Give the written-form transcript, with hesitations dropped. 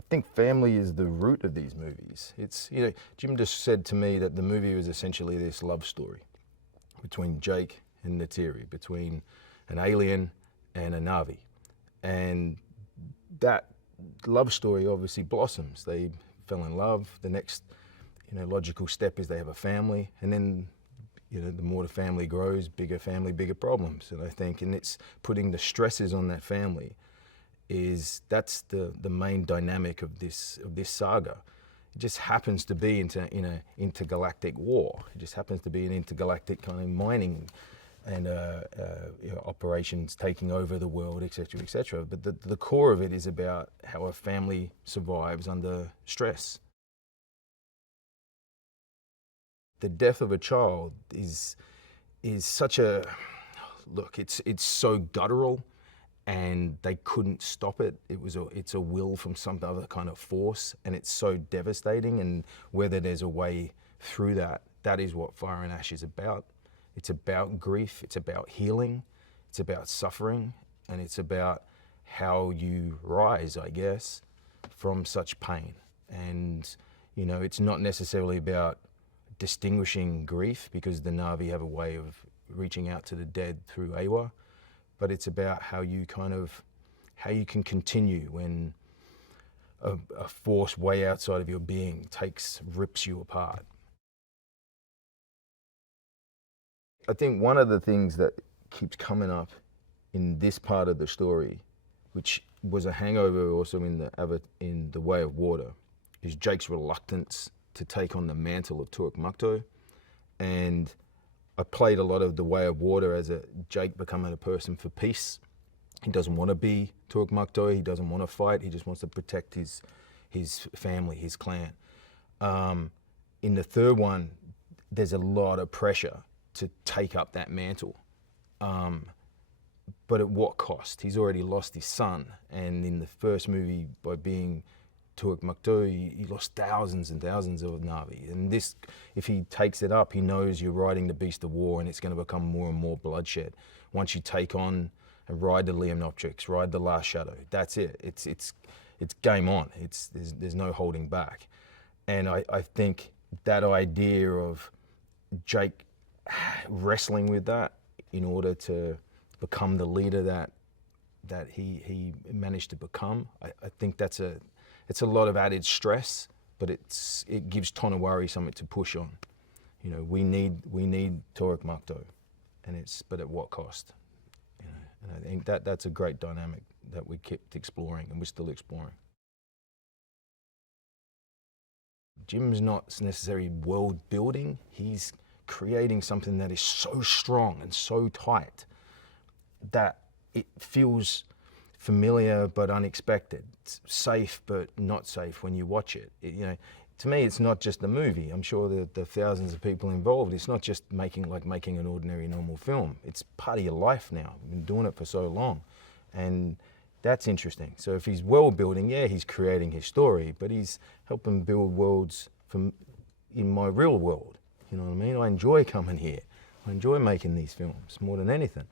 I think family is the root of these movies. Jim just said to me that the movie was essentially this love story between Jake and Neytiri, between an alien and a Na'vi. And that love story obviously blossoms. They fell in love. The next, logical step is they have a family, and then, the more the family grows, bigger family, bigger problems. And I think, and it's putting the stresses on that family that's the main dynamic of this saga. It just happens to be in an intergalactic war. It just happens to be an intergalactic kind of mining and operations taking over the world, etc., etc. But the core of it is about how a family survives under stress. The death of a child is such a look. It's so guttural, and they couldn't stop it. It's a will from some other kind of force, and it's so devastating. And whether there's a way through that, that is what Fire and Ash is about. It's about grief, it's about healing, it's about suffering, and it's about how you rise, I guess, from such pain. And, it's not necessarily about distinguishing grief, because the Na'vi have a way of reaching out to the dead through Awa, but it's about how you can continue when a force way outside of your being rips you apart. I think one of the things that keeps coming up in this part of the story, which was a hangover also in The Way of Water, is Jake's reluctance to take on the mantle of Tuak Makto. And I played a lot of The Way of Water as Jake becoming a person for peace. He doesn't want to be Tuak Makto, he doesn't want to fight, he just wants to protect his family, his clan. In the third one, there's a lot of pressure to take up that mantle. But at what cost? He's already lost his son, and in the first movie, by being Tuak Makto, he lost thousands and thousands of Na'vi. And this, if he takes it up, he knows you're riding the beast of war, and it's going to become more and more bloodshed. Once you take on and ride the Leomnotrix, ride the Last Shadow, that's it. It's game on. There's no holding back. And I think that idea of Jake wrestling with that in order to become the leader that he managed to become, I think it's a lot of added stress, but it gives Tonawari something to push on. We need Tuak Makto, but at what cost? And I think that's a great dynamic that we kept exploring, and we're still exploring. Jim's not necessarily world building, he's creating something that is so strong and so tight that it feels familiar but unexpected. It's safe but not safe when you watch it. To me, it's not just the movie. I'm sure the thousands of people involved, it's not just making an ordinary, normal film. It's part of your life now. You've been doing it for so long. And that's interesting. So if he's world building, yeah, he's creating his story, but he's helping build worlds in my real world. You know what I mean? I enjoy coming here. I enjoy making these films more than anything.